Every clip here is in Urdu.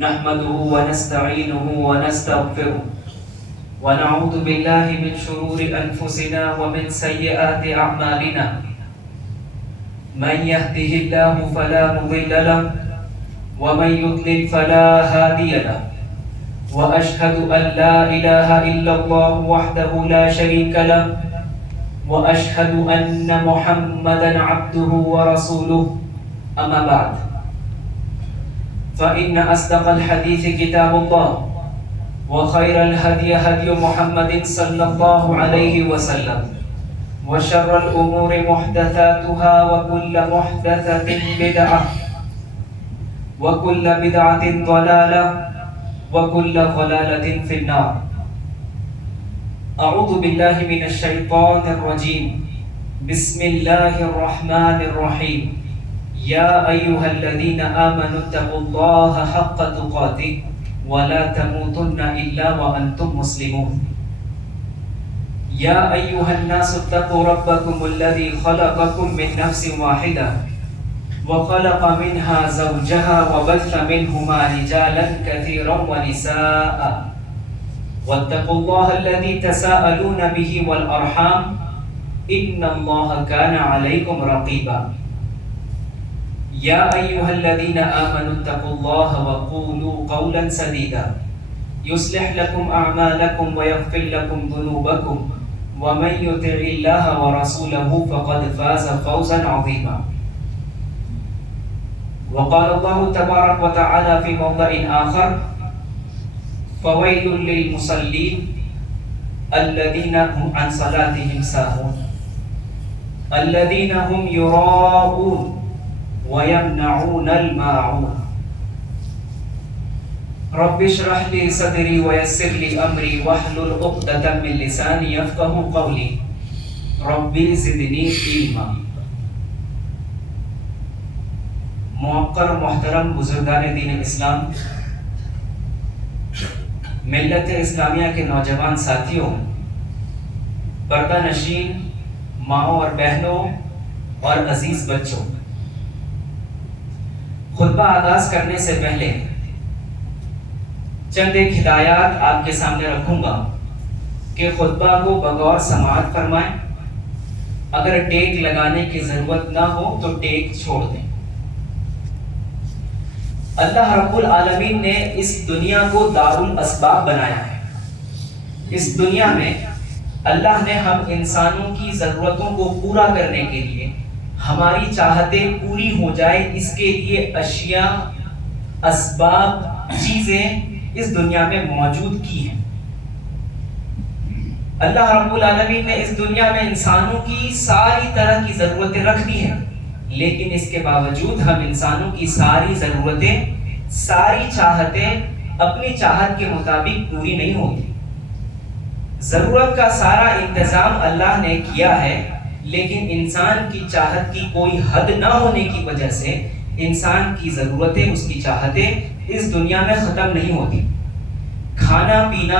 نحمده ونستعينه ونستغفره ونعوذ بالله من شرور أنفسنا ومن سيئات أعمالنا من يهده الله فلا مضل له ومن يضلل فلا هادي له وأشهد أن لا إله إلا الله وحده لا شريك له وأشهد أن محمدا عبده ورسوله أما بعد فإن أصدق الحديث كتاب الله وخير الهدي هدي محمد صلى الله عليه وسلم وشر الأمور محدثاتها وكل محدثة بدعة وكل بدعة ضلالة وكل ضلالة في النار. أعوذ بالله من الشيطان الرجيم. بسم الله الرحمن الرحيم. يا أيها الذين آمنوا اتقوا الله حق تقاته ولا تموتن إلا وأنتم مسلمون. يا أيها الناس اتقوا ربكم الذي خلقكم من نفس واحدة وخلق منها زوجها وبث منهما رجالا كثيرا ونساء واتقوا الله الذي تساءلون به والأرحام إن الله كان عليكم رقيبا. يا أيها الذين آمنوا اتقوا الله وقولوا قولا سديدا يصلح لكم أعمالكم ويغفر لكم ذنوبكم ومن يطع الله ورسوله فقد فاز فوزا عظيما. وقال الله تبارك وتعالى في موضع آخر فويل للمصلين الذين هم عن صلاتهم ساهون الذين هم يراءون ويمنعون الماعون. رب اشرح لي صدري ويسر لي امري واحلل عقدة من لساني يفقهوا قولي ربي زدني علما. موقر محترم بزرگان دین اسلام، ملت اسلامیہ کے نوجوان ساتھیوں، پردہ نشین ماؤں اور بہنوں اور عزیز بچوں، خطبہ آغاز کرنے سے پہلے چند ایک ہدایات آپ کے سامنے رکھوں گا کہ خطبہ کو بغور سماعت فرمائیں. اگر ٹیک لگانے کی ضرورت نہ ہو تو ٹیک چھوڑ دیں. اللہ رب العالمین نے اس دنیا کو دار الاسباب بنایا ہے. اس دنیا میں اللہ نے ہم انسانوں کی ضرورتوں کو پورا کرنے کے لیے، ہماری چاہتیں پوری ہو جائے اس کے لیے اشیاء، اسباب، چیزیں اس دنیا میں موجود کی ہیں. اللہ رب العالمین نے اس دنیا میں انسانوں کی ساری طرح کی ضرورتیں رکھ دی ہیں، لیکن اس کے باوجود ہم انسانوں کی ساری ضرورتیں، ساری چاہتیں اپنی چاہت کے مطابق پوری نہیں ہوتی. ضرورت کا سارا انتظام اللہ نے کیا ہے، لیکن انسان کی چاہت کی کوئی حد نہ ہونے کی وجہ سے انسان کی ضرورتیں، اس کی چاہتیں اس دنیا میں ختم نہیں ہوتی. کھانا پینا،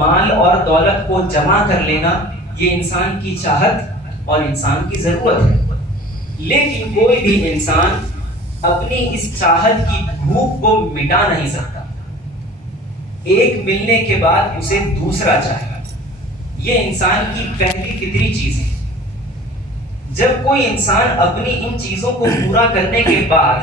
مال اور دولت کو جمع کر لینا، یہ انسان کی چاہت اور انسان کی ضرورت ہے. لیکن کوئی بھی انسان اپنی اس چاہت کی بھوک کو مٹا نہیں سکتا. ایک ملنے کے بعد اسے دوسرا چاہیے. یہ انسان کی پہلی فطری چیز ہے. جب کوئی انسان اپنی ان چیزوں کو پورا کرنے کے بعد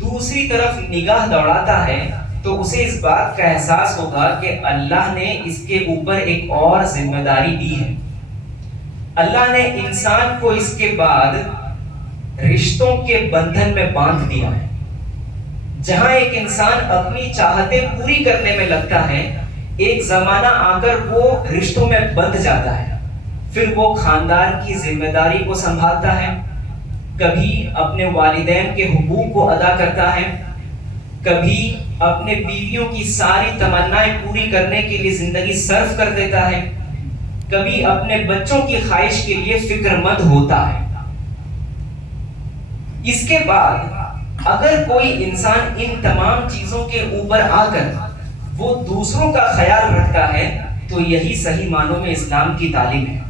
دوسری طرف نگاہ دوڑاتا ہے تو اسے اس بات کا احساس ہوگا کہ اللہ نے اس کے اوپر ایک اور ذمہ داری دی ہے. اللہ نے انسان کو اس کے بعد رشتوں کے بندھن میں باندھ دیا ہے. جہاں ایک انسان اپنی چاہتیں پوری کرنے میں لگتا ہے، ایک زمانہ آ کر وہ رشتوں میں بندھ جاتا ہے. پھر وہ خاندان کی ذمہ داری کو سنبھالتا ہے، کبھی اپنے والدین کے حقوق کو ادا کرتا ہے، کبھی اپنے بیویوں کی ساری تمنائیں پوری کرنے کے لیے زندگی صرف کر دیتا ہے، کبھی اپنے بچوں کی خواہش کے لیے فکر مند ہوتا ہے. اس کے بعد اگر کوئی انسان ان تمام چیزوں کے اوپر آ کر وہ دوسروں کا خیال رکھتا ہے تو یہی صحیح معنوں میں اسلام کی تعلیم ہے.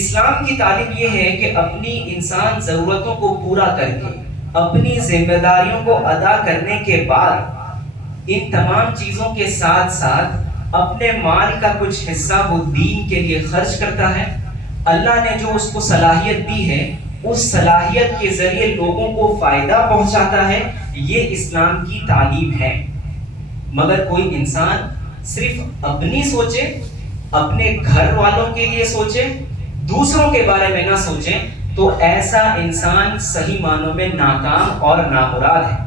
اسلام کی تعلیم یہ ہے کہ اپنی انسان ضرورتوں کو پورا کر کے اپنی ذمہ داریوں کو ادا کرنے کے بعد ان تمام چیزوں کے ساتھ ساتھ اپنے مال کا کچھ حصہ وہ دین کے لیے خرچ کرتا ہے، اللہ نے جو اس کو صلاحیت دی ہے اس صلاحیت کے ذریعے لوگوں کو فائدہ پہنچاتا ہے، یہ اسلام کی تعلیم ہے۔ مگر کوئی انسان صرف اپنی سوچے، اپنے گھر والوں کے لیے سوچے، دوسروں کے بارے میں نہ سوچے، تو ایسا انسان صحیح معنوں میں ناکام اور نامراد ہے۔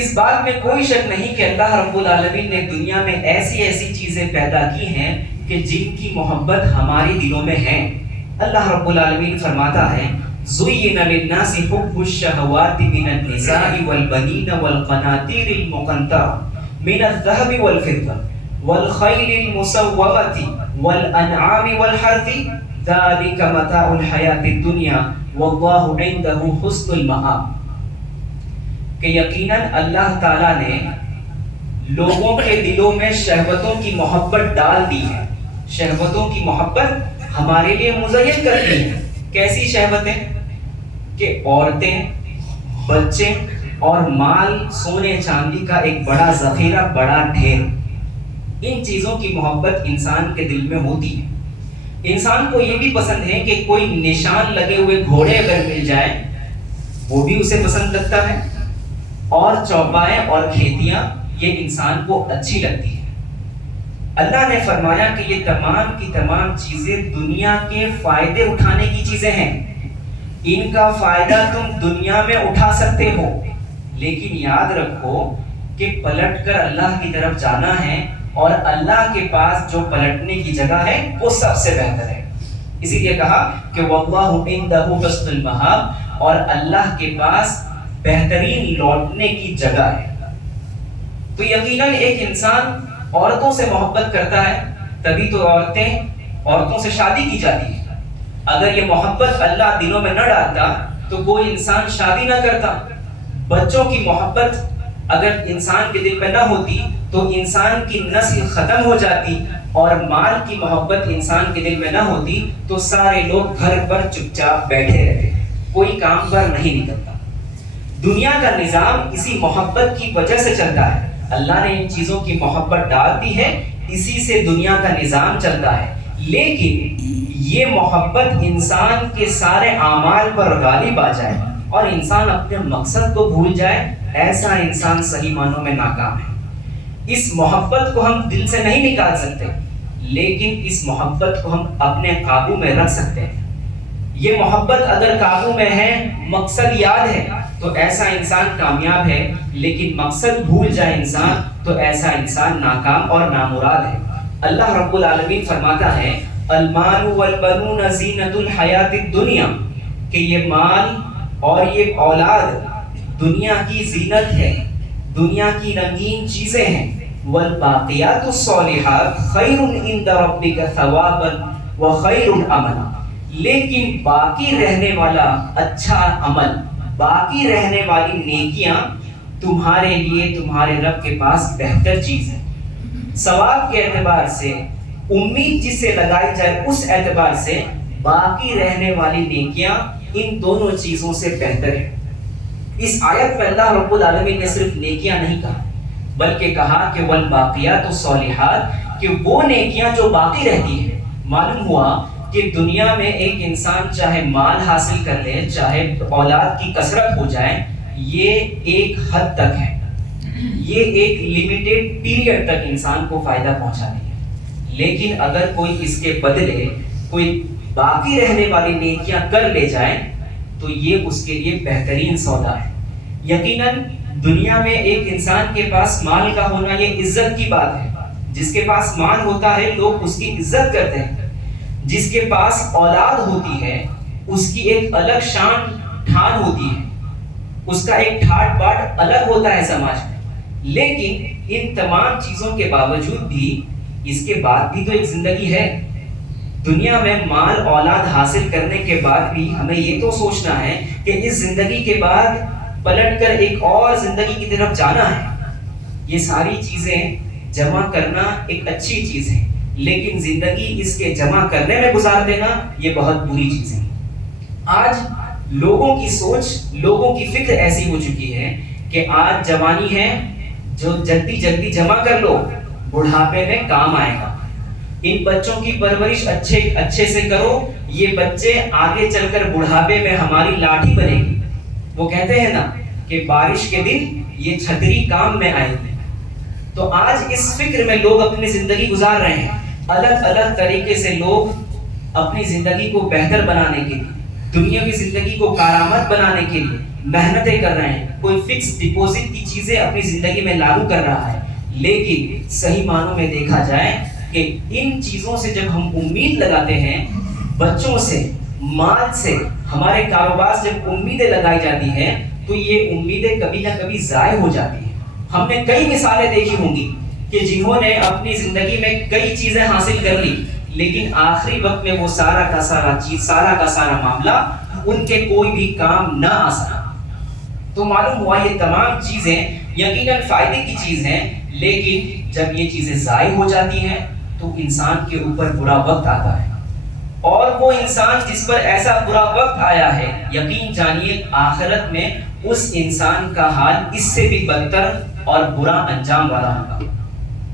اس بات میں کوئی شک نہیں کہ اللہ رب العالمین نے دنیا میں ایسی ایسی چیزیں پیدا کی ہیں کہ جن کی محبت ہمارے دلوں میں ہے۔ اللہ رب العالمین فرماتا ہے زُيِّنَ لِلنَّاسِ حُبُّ الشَّهَوَاتِ مِنَ النِّسَاءِ وَالْبَنِينَ وَالْقَنَاطِيرِ الْمُقَنطَرَةِ مِنَ الذَّهَبِ وَالْفِضَّةِ وَالْخَيْلِ الْمُسَوَّمَةِ وَالْأَنْعَامِ وَالْحَرْثِ ذَلِكَ مَتَاعُ الْحَيَاةِ الدُّنْيَا وَاللَّهُ عِندَهُ حُسْنُ الْمَآبِ، کہ یقیناً اللہ تعالیٰ نے لوگوں کے دلوں میں شہوتوں کی محبت ڈال دی ہے۔ شہوتوں کی محبت ہمارے لیے مزین کر دی ہے۔ کیسی شہوتیں؟ کہ عورتیں، بچے اور مال، سونے چاندی کا ایک بڑا ذخیرہ، بڑا ڈھیر، ان چیزوں کی محبت انسان کے دل میں ہوتی ہے۔ انسان کو یہ بھی پسند ہے کہ کوئی نشان لگے ہوئے گھوڑے اگر مل جائے وہ بھی اسے پسند لگتا ہے، اور چوپائے اور کھیتیاں یہ انسان کو اچھی لگتی ہے۔ اللہ نے فرمایا کہ یہ تمام کی تمام چیزیں دنیا کے فائدے اٹھانے کی چیزیں ہیں، ان کا فائدہ تم دنیا میں اٹھا سکتے ہو، لیکن یاد رکھو کہ پلٹ کر اللہ کی طرف جانا ہے، اور اللہ کے پاس جو پلٹنے کی جگہ ہے وہ سب سے بہتر ہے۔ اسی لیے کہا کہ وَاللَّهُ عِندَهُ حُسْنُ الْمَآبِ، اور اللہ کے پاس بہترین لوٹنے کی جگہ ہے۔ تو یقیناً ایک انسان عورتوں سے محبت کرتا ہے، تبھی تو عورتوں سے شادی کی جاتی ہے۔ اگر یہ محبت اللہ دلوں میں نہ ڈالتا تو کوئی انسان شادی نہ کرتا۔ بچوں کی محبت اگر انسان کے دل میں نہ ہوتی تو انسان کی نسل ختم ہو جاتی، اور مال کی محبت انسان کے دل میں نہ ہوتی تو سارے لوگ گھر پر چپ چاپ بیٹھے رہتے، کوئی کام پر نہیں نکلتا۔ دنیا کا نظام اسی محبت کی وجہ سے چلتا ہے۔ اللہ نے ان چیزوں کی محبت ڈال دی ہے، اسی سے دنیا کا نظام چلتا ہے۔ لیکن یہ محبت انسان کے سارے اعمال پر غالب آ جائے اور انسان اپنے مقصد کو بھول جائے، ایسا انسان صحیح معنوں میں ناکام ہے۔ اس محبت کو ہم دل سے نہیں نکال سکتے، لیکن اس محبت کو ہم اپنے قابو میں رکھ سکتے ہیں۔ یہ محبت اگر قابو میں ہے، مقصد یاد ہے، تو ایسا انسان کامیاب ہے، لیکن مقصد بھول جائے انسان تو ایسا انسان ناکام اور نامراد ہے۔ اللہ رب العالمین فرماتا ہے المال والبنون زینت الحیات الدنیا، کہ یہ مال اور یہ اولاد دنیا کی زینت ہے، دنیا کی رنگین چیزیں ہیں۔ والباقیات الصالحات خیر عند ربک ثوابا وخیر املا، لیکن باقی رہنے والا اچھا عمل، باقی رہنے والی نیکیاں تمہارے لیے تمہارے رب کے پاس بہتر چیز ہے۔ ثواب کے اعتبار سے، امید جس سے لگائی جائے اس اعتبار سے، باقی رہنے والی نیکیاں ان دونوں چیزوں سے بہتر ہے۔ اس آیت میں اللہ رب العالمین نے صرف نیکیاں نہیں کہا، بلکہ کہا کہ والباقیات الصالحات، کہ وہ نیکیاں جو باقی رہتی ہیں۔ معلوم ہوا کہ دنیا میں ایک انسان چاہے مال حاصل کر لے، چاہے اولاد کی کثرت ہو جائے، یہ ایک حد تک ہے، یہ ایک لمیٹڈ پیریڈ تک انسان کو فائدہ پہنچاتی ہے۔ لیکن اگر کوئی اس کے بدلے کوئی باقی رہنے والی نیکیاں کر لے جائے تو یہ اس کے لیے بہترین سودا ہے۔ یقیناً دنیا میں ایک انسان کے پاس مال کا ہونا یہ عزت کی بات ہے۔ جس کے پاس مال ہوتا ہے لوگ اس کی عزت کرتے ہیں، جس کے پاس اولاد ہوتی ہے اس کی ایک الگ شان ٹھان ہوتی ہے، اس کا ایک ٹھاٹ باٹ الگ ہوتا ہے سماج میں۔ لیکن ان تمام چیزوں کے باوجود بھی اس کے بعد بھی تو ایک زندگی ہے۔ دنیا میں مال اولاد حاصل کرنے کے بعد بھی ہمیں یہ تو سوچنا ہے کہ اس زندگی کے بعد پلٹ کر ایک اور زندگی کی طرف جانا ہے۔ یہ ساری چیزیں جمع کرنا ایک اچھی چیز ہے، لیکن زندگی اس کے جمع کرنے میں گزار دینا یہ بہت بری چیز ہے۔ آج لوگوں کی سوچ، لوگوں کی فکر ایسی ہو چکی ہے کہ آج جوانی ہے جو جلدی جلدی جمع کر لو، بڑھاپے میں کام آئے گا. ان بچوں کی پرورش اچھے سے کرو، یہ بچے آگے چل کر بڑھاپے میں ہماری لاٹھی بنے گی. وہ کہتے ہیں نا کہ بارش کے دن یہ چھتری کام میں آئے گی. تو آج اس فکر میں لوگ اپنی زندگی گزار رہے ہیں. الگ الگ طریقے سے لوگ اپنی زندگی کو بہتر بنانے کے لیے، دنیا کی زندگی کو کارآمد بنانے کے لیے محنتیں کر رہے ہیں. کوئی فکس ڈپوزٹ کی چیزیں اپنی زندگی میں لاگو کر رہا ہے. لیکن صحیح معنوں میں دیکھا جائے کہ ان چیزوں سے جب ہم امید لگاتے ہیں، بچوں سے، مال سے، ہمارے کاروبار سے جب امیدیں لگائی جاتی ہیں تو یہ امیدیں کبھی نہ کبھی ضائع ہو جاتی ہیں. ہم نے کئی مثالیں دیکھی ہوں گی کہ جنہوں نے اپنی زندگی میں کئی چیزیں حاصل کر لی، لیکن آخری وقت میں وہ سارا کا سارا معاملہ ان کے کوئی بھی کام نہ آ سکا. تو معلوم ہوا یہ تمام چیزیں یقیناً فائدے کی چیز ہیں، لیکن جب یہ چیزیں ضائع ہو جاتی ہیں تو انسان کے اوپر برا وقت آتا ہے. اور وہ انسان جس پر ایسا برا وقت آیا ہے، یقین جانیے آخرت میں اس انسان کا حال اس سے بھی بدتر اور برا انجام والا ہوگا.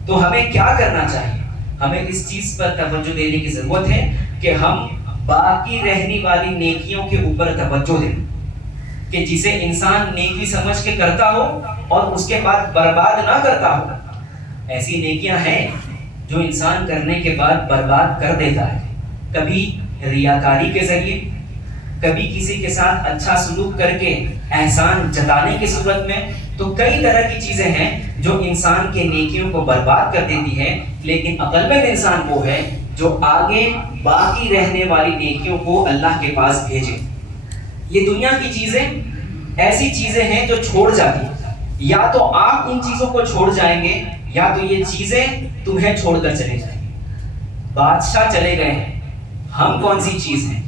تو ہمیں کیا کرنا چاہیے؟ ہمیں اس چیز پر توجہ دینے کی ضرورت ہے کہ ہم باقی رہنے والی نیکیوں کے اوپر توجہ دیں، کہ جسے انسان نیکی سمجھ کے کرتا ہو اور اس کے بعد برباد نہ کرتا ہو. ایسی نیکیاں ہیں جو انسان کرنے کے بعد برباد کر دیتا ہے، کبھی ریاکاری کے ذریعے، کبھی کسی کے ساتھ اچھا سلوک کر کے احسان جتانے کی صورت میں. تو کئی طرح کی چیزیں ہیں جو انسان کے نیکیوں کو برباد کر دیتی ہے. لیکن عقل مند انسان وہ ہے جو آگے باقی رہنے والی نیکیوں کو اللہ کے پاس بھیجے. یہ دنیا کی چیزیں ایسی چیزیں ہیں جو چھوڑ جاتی ہیں. یا تو آپ ان چیزوں کو چھوڑ جائیں گے یا تو یہ چیزیں تمہیں چھوڑ کر چلے جائیں گے. بادشاہ چلے گئے ہیں، ہم کون سی چیز ہیں؟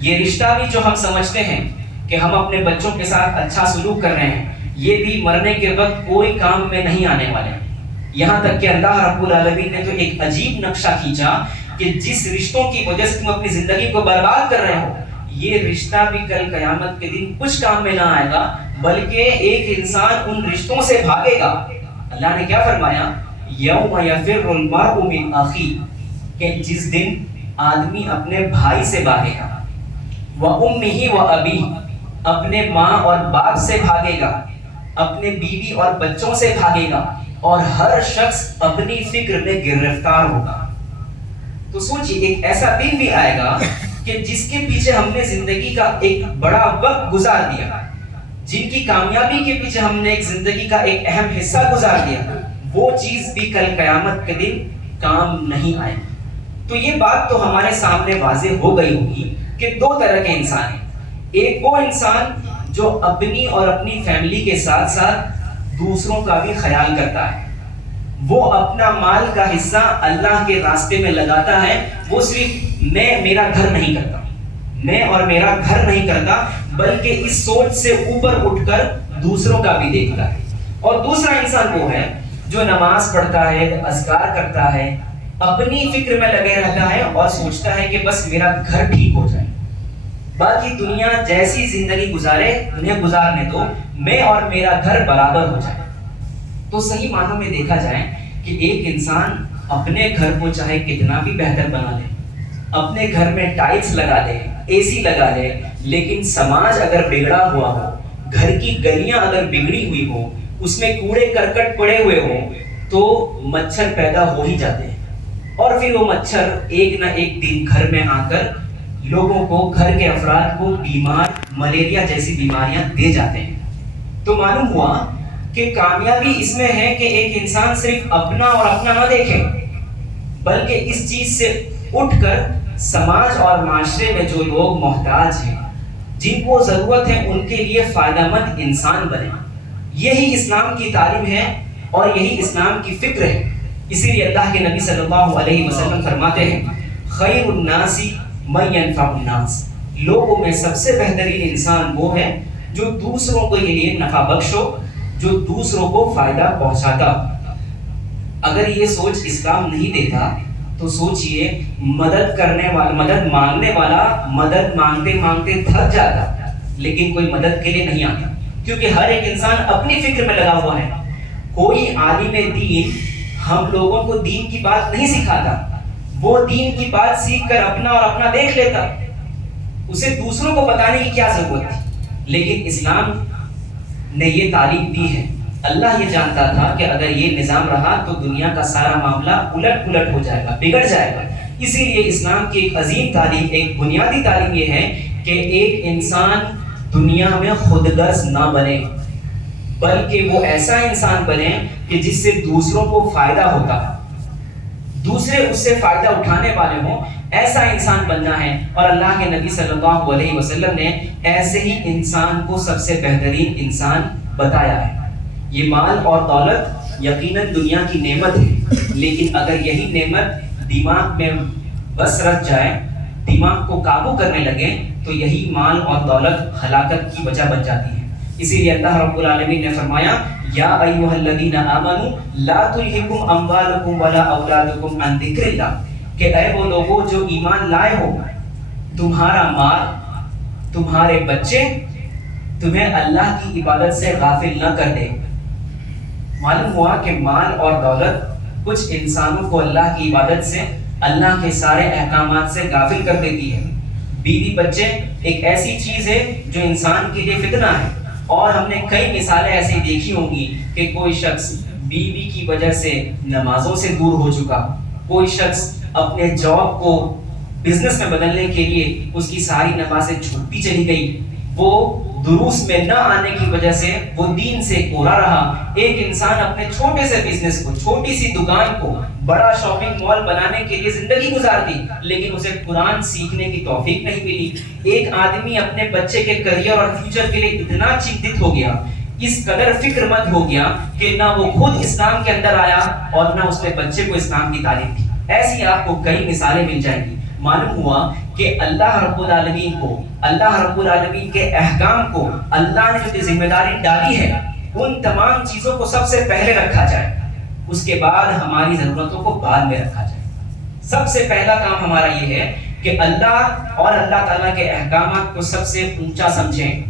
یہ رشتہ بھی جو ہم سمجھتے ہیں کہ ہم اپنے بچوں کے ساتھ اچھا سلوک کر رہے ہیں، یہ بھی مرنے کے وقت کوئی کام میں نہیں آنے والے. یہاں تک کہ اللہ رب العالمین نے تو ایک عجیب نقشہ کھینچا کہ جس رشتوں کی وجہ سے تم اپنی زندگی کو برباد کر رہے ہو، یہ رشتہ بھی کل قیامت کے دن کچھ کام میں نہ آئے گا، بلکہ ایک انسان ان رشتوں سے بھاگے گا. اللہ نے کیا فرمایا؟ یوم یفر المرء من اخیہ، کہ جس دن آدمی اپنے بھائی سے بھاگے گا، وامہ وابیہ، اپنے ماں اور باپ سے بھاگے گا، اپنے بیوی اور بچوں سے بھاگے گا، اور ہر شخص اپنی فکر میں گرفتار ہوگا. تو سوچئے ایک ایسا دن بھی آئے گا کہ جس کے پیچھے ہم نے زندگی کا ایک بڑا وقت گزار دیا، جن کی کامیابی کے پیچھے ہم نے ایک زندگی کا ایک اہم حصہ گزار دیا، وہ چیز بھی کل قیامت کے دن کام نہیں آئے. تو یہ بات تو ہمارے سامنے واضح ہو گئی ہوگی کہ دو طرح کے انسان ہیں. ایک وہ انسان جو اپنی اور اپنی فیملی کے ساتھ ساتھ دوسروں کا بھی خیال کرتا ہے، وہ اپنا مال کا حصہ اللہ کے راستے میں لگاتا ہے. وہ صرف میرا گھر نہیں کرتا، میں اور میرا گھر نہیں کرتا، بلکہ اس سوچ سے اوپر اٹھ کر دوسروں کا بھی دیکھتا ہے. اور دوسرا انسان وہ ہے جو نماز پڑھتا ہے، اذکار کرتا ہے، اپنی فکر میں لگے رہتا ہے اور سوچتا ہے کہ بس میرا گھر ٹھیک ہو جائے، باقی دنیا جیسی زندگی گزارے انہیں گزارنے دو، میں اور میرا گھر برابر ہو جائے. تو صحیح معنوں میں دیکھا جائے کہ ایک انسان اپنے گھر کو چاہے کتنا بھی بہتر بنا لے، اپنے گھر میں ٹائلز لگا لے، اے سی لگا لے، لیکن سماج اگر بگڑا ہوا ہو، گھر کی گلیاں اگر بگڑی ہوئی ہو، اس میں کوڑے کرکٹ پڑے ہوئے ہوں، تو مچھر پیدا ہو ہی جاتے ہیں. اور پھر وہ مچھر ایک نہ ایک دن گھر میں آ کر لوگوں کو، گھر کے افراد کو بیمار، ملیریا جیسی بیماریاں دے جاتے ہیں. تو معلوم ہوا کہ کامیابی اس میں ہے کہ ایک انسان صرف اپنا اور اپنا نہ دیکھے، بلکہ اس چیز سے اٹھ کر سماج اور معاشرے میں جو لوگ محتاج ہیں، جن کو ضرورت ہے، ان کے لیے فائدہ مند انسان بنے. یہی اسلام کی تعلیم ہے اور یہی اسلام کی فکر ہے. اسی لیے اللہ کے نبی صلی اللہ علیہ وسلم فرماتے ہیں، خیر الناس من ينفع الناس، لوگوں میں سب سے بہترین انسان وہ ہے جو دوسروں کے لیے نفع بخش ہو، جو دوسروں کو فائدہ پہنچاتا. اگر یہ سوچ اسلام نہیں دیتا تو سوچئے مدد کرنے والا، مدد مانگنے والا مدد مانگتے مانگتے تھک جاتا، لیکن کوئی مدد کے لیے نہیں آتا، کیونکہ ہر ایک انسان اپنی فکر میں لگا ہوا ہے۔ کوئی عالم دین ہم لوگوں کو دین کی بات نہیں سکھاتا، وہ دین کی بات سیکھ کر اپنا اور اپنا دیکھ لیتا، اسے دوسروں کو بتانے کی کیا ضرورت تھی۔ لیکن اسلام نے یہ تعلیم دی ہے۔ اللہ یہ جانتا تھا کہ اگر یہ نظام رہا تو دنیا کا سارا معاملہ الٹ پلٹ ہو جائے گا، بگڑ جائے گا۔ اسی لیے اسلام کی ایک عظیم تعلیم، ایک بنیادی تعلیم یہ ہے کہ ایک انسان دنیا میں خود غرض نہ بنے، بلکہ وہ ایسا انسان بنے کہ جس سے دوسروں کو فائدہ ہوتا، دوسرے اس سے فائدہ اٹھانے والے ہوں، ایسا انسان بننا ہے۔ اور اللہ کے نبی صلی اللہ علیہ وسلم نے ایسے ہی انسان کو سب سے بہترین انسان بتایا ہے۔ یہ مال اور دولت یقیناً دنیا کی نعمت ہے، لیکن اگر یہی نعمت دماغ میں بس رکھ جائے، دماغ کو قابو کرنے لگے، تو یہی مال اور دولت ہلاکت کی وجہ بن جاتی ہے۔ اسی لیے اللہ رب العالمین نے فرمایا، یا ایھا الذین آمنوا لا تلھکم اموالکم ولا اولادکم عن ذکر اللہ، کہ اے وہ لوگوں جو ایمان لائے ہو، تمہارا مال، تمہارے بچے تمہیں اللہ کی عبادت سے غافل نہ کر دے۔ معلوم ہوا کہ مال اور دولت کچھ انسانوں کو اللہ کی عبادت سے، اللہ کے سارے احکامات سے غافل کر دیتی ہے۔ بیوی بچے ایک ایسی چیز ہے جو انسان کے لیے فتنہ ہے، اور ہم نے کئی مثالیں ایسی دیکھی ہوں گی کہ کوئی شخص بیوی کی وجہ سے نمازوں سے دور ہو چکا، کوئی شخص اپنے جاب کو بزنس میں بدلنے کے لیے اس کی ساری نمازیں چھوٹتی چلی گئی، وہ دروس میں نہ آنے کی وجہ سے وہ دین سے کورا رہا۔ ایک انسان اپنے چھوٹے سے بزنس کو، چھوٹی سی دکان کو بڑا شاپنگ مال بنانے کے لیے زندگی گزار دی، لیکن اسے قرآن سیکھنے کی توفیق نہیں ملی۔ ایک آدمی اپنے بچے کے کریئر اور فیوچر کے لیے اتنا چنتت ہو گیا، اس قدر فکر مند ہو گیا کہ نہ وہ خود اسلام کے اندر آیا اور نہ اس نے بچے کو اسلام کی تعلیم دی۔ ایسی آپ کو کئی مثالیں مل جائیں گی۔ معلوم ہوا کہ اللہ رب العالمین کو، اللہ رب العالمین کے احکام کو، اللہ نے جو ذمہ داری ڈالی ہے، ان تمام چیزوں کو سب سے پہلے رکھا جائے، اس کے بعد ہماری ضرورتوں کو بعد میں رکھا جائے۔ سب سے پہلا کام ہمارا یہ ہے کہ اللہ اور اللہ تعالیٰ کے احکامات کو سب سے اونچا سمجھیں،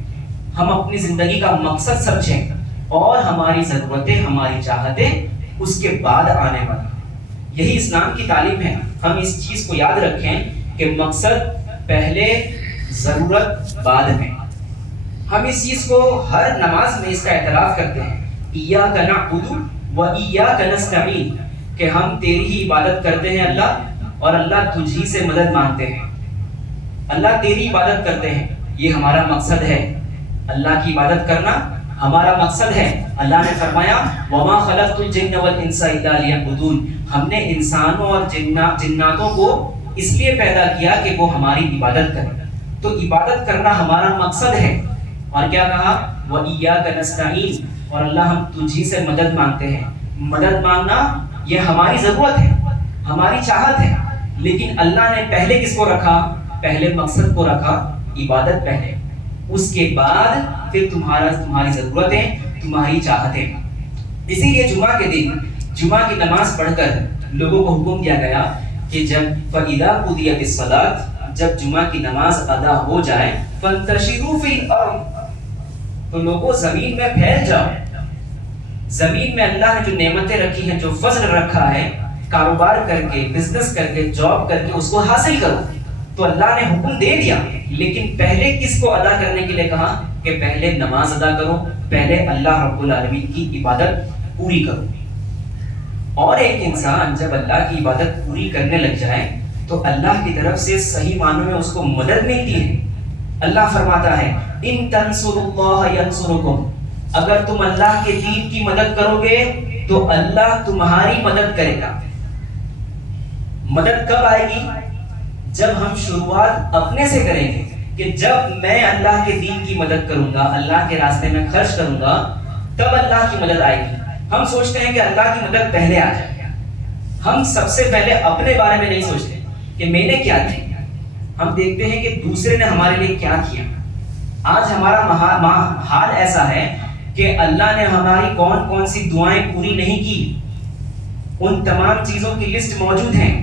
ہم اپنی زندگی کا مقصد سمجھیں، اور ہماری ضرورتیں، ہماری چاہتیں اس کے بعد آنے والی۔ یہی اسلام کی تعلیم ہے۔ ہم اس چیز کو یاد رکھیں کہ مقصد پہلے، ضرورت بعد میں۔ ہم اس چیز کو ہر نماز میں اس کا اعتراف کرتے ہیں، ایاک نعبد و ایاک نستعین، کہ ہم تیری ہی عبادت کرتے ہیں اللہ، اور اللہ تجھ ہی سے مدد مانگتے ہیں۔ اللہ تیری عبادت کرتے ہیں، یہ ہمارا مقصد ہے۔ اللہ کی عبادت کرنا ہمارا مقصد ہے۔ اللہ نے فرمایا، وما خلقت الجن والانس الا لیعبدون، ہم نے انسانوں اور جناتوں کو اس لیے پیدا کیا کہ وہ ہماری عبادت کریں۔ تو عبادت کرنا ہمارا مقصد ہے۔ اور کیا کہا، وَإِيَّاكَ نَسْتَعِينُ، اور اللہ ہم تجھی سے مدد مانگتے ہیں۔ مدد مانگنا یہ ہماری ضرورت ہے، ہماری چاہت ہے، لیکن اللہ نے پہلے کس کو رکھا؟ پہلے مقصد کو رکھا، عبادت پہلے، اس کے بعد پھر تمہاری ضرورتیں، تمہاری چاہتیں۔ اسی لیے جمعہ کے دن جمعہ کی نماز پڑھ کر لوگوں کو حکم دیا گیا کہ جب فَإِذَا قُضِيَتِ الصَّلَاةُ، جب جمعہ کی نماز ادا ہو جائے، فَانْتَشِرُوا فِي الْأَرْضِ، تو لوگوں زمین میں پھیل جاؤ۔ زمین میں اللہ نے جو نعمتیں رکھی ہیں، جو فضل رکھا ہے، کاروبار کر کے، بزنس کر کے، جاب کر کے اس کو حاصل کرو۔ تو اللہ نے حکم دے دیا، لیکن پہلے کس کو ادا کرنے کے لیے کہا؟ کہ پہلے نماز ادا کرو، پہلے اللہ رب العالمین کی عبادت پوری کرو۔ اور ایک انسان جب اللہ کی عبادت پوری کرنے لگ جائے تو اللہ کی طرف سے صحیح معنوں میں اس کو مدد ملتی ہے۔ اللہ فرماتا ہے، ان تنصروا اللہ ینصرکم، اگر تم اللہ کے دین کی مدد کرو گے تو اللہ تمہاری مدد کرے گا۔ مدد کب آئے گی؟ جب ہم شروعات اپنے سے کریں گے، کہ جب میں اللہ کے دین کی مدد کروں گا، اللہ کے راستے میں خرچ کروں گا، تب اللہ کی مدد آئے گی۔ ہم سوچتے ہیں کہ اللہ کی مدد پہلے آ جائے، ہم سب سے پہلے اپنے بارے میں نہیں سوچتے کہ میں نے کیا کیا، ہم دیکھتے ہیں کہ دوسرے نے ہمارے لیے کیا کیا۔ آج ہمارا حال ایسا ہے کہ اللہ نے ہماری کون کون سی دعائیں پوری نہیں کی، ان تمام چیزوں کی لسٹ موجود ہیں۔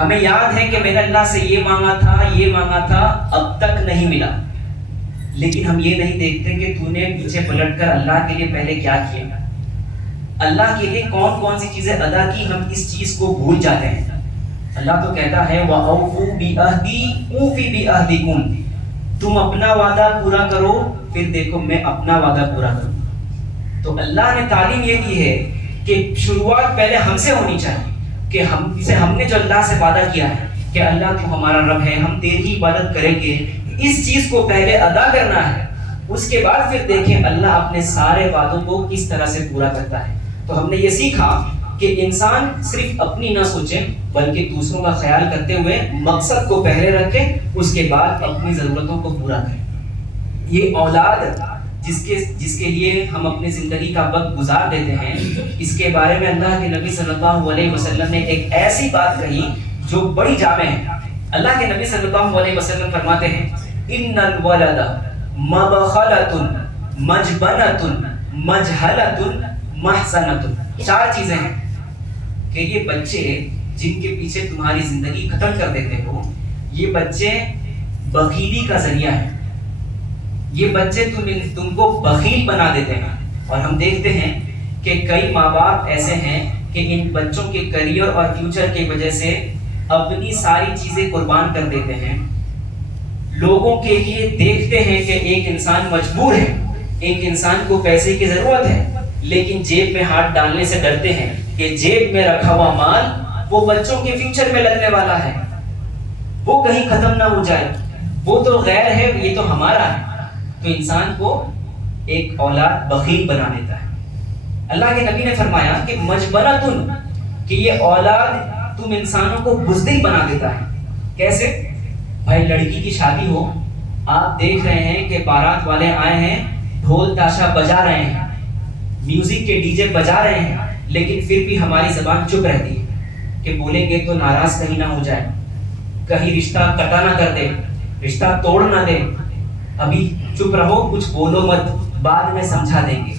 ہمیں یاد ہے کہ میں نے اللہ سے یہ مانگا تھا، یہ مانگا تھا، اب تک نہیں ملا۔ لیکن ہم یہ نہیں دیکھتے کہ تو نے پیچھے پلٹ کر اللہ کے لیے پہلے کیا کیا، اللہ کے لیے کون کون سی چیزیں ادا کی، ہم اس چیز کو بھول جاتے ہیں۔ اللہ تو کہتا ہے وَأَوْفُوا بِعَهْدِي أُوفِ بِعَهْدِكُمْ، تم اپنا وعدہ پورا کرو پھر دیکھو میں اپنا وعدہ پورا کروں۔ تو اللہ نے تعلیم یہ دی ہے کہ شروعات پہلے ہم سے ہونی چاہیے، کہ ہم نے جو اللہ سے وعدہ کیا ہے کہ اللہ تو ہمارا رب ہے، ہم تیری عبادت کریں گے، اس چیز کو پہلے ادا کرنا ہے، اس کے بعد پھر دیکھیں اللہ اپنے سارے وعدوں کو کس طرح سے پورا کرتا ہے۔ تو ہم نے یہ سیکھا کہ انسان صرف اپنی نہ سوچے بلکہ دوسروں کا خیال کرتے ہوئے مقصد کو پہلے رکھے، اس کے بعد اپنی ضرورتوں کو پورا کرے۔ یہ اولاد جس کے لیے ہم اپنی زندگی کا وقت گزار دیتے ہیں، اس کے بارے میں اللہ کے نبی صلی اللہ علیہ وسلم نے ایک ایسی بات کہی جو بڑی جامع ہے۔ اللہ کے نبی صلی اللہ علیہ وسلم فرماتے ہیں ان الولد مبخلۃ مجبنۃ مجہلۃ محسنۃ، چار چیزیں ہیں کہ یہ بچے جن کے پیچھے تمہاری زندگی ختم کر دیتے ہو، یہ بچے بخیلی کا ذریعہ ہے، یہ بچے تم کو بخیل بنا دیتے ہیں۔ اور ہم دیکھتے ہیں کہ کئی ماں باپ ایسے ہیں کہ ان بچوں کے کریئر اور فیوچر کی وجہ سے اپنی ساری چیزیں قربان کر دیتے ہیں، لوگوں کے لیے دیکھتے ہیں کہ ایک انسان مجبور ہے، ایک انسان کو پیسے کی ضرورت ہے، لیکن جیب میں ہاتھ ڈالنے سے ڈرتے ہیں کہ جیب میں رکھا ہوا مال وہ بچوں کے فیوچر میں لگنے والا ہے، وہ کہیں ختم نہ ہو جائے، وہ تو غیر ہے یہ تو ہمارا ہے۔ تو انسان کو ایک اولاد بخیل بنا دیتا ہے۔ اللہ کے نبی نے فرمایا کہ مجبرتن، کہ یہ اولاد تم انسانوں کو بزدل بنا دیتا ہے۔ کیسے؟ بھائی لڑکی کی شادی ہو، آپ دیکھ رہے ہیں کہ بارات والے آئے ہیں، ڈھول تاشا بجا رہے ہیں، میوزک کے ڈی جے بجا رہے ہیں، لیکن پھر بھی ہماری زبان چپ رہتی ہے کہ بولیں گے تو ناراض کہیں نہ ہو جائے، کہیں رشتہ کٹا نہ کر دے، رشتہ توڑ نہ دے، ابھی چپ رہو، کچھ بولو مت، بعد میں سمجھا دیں گے۔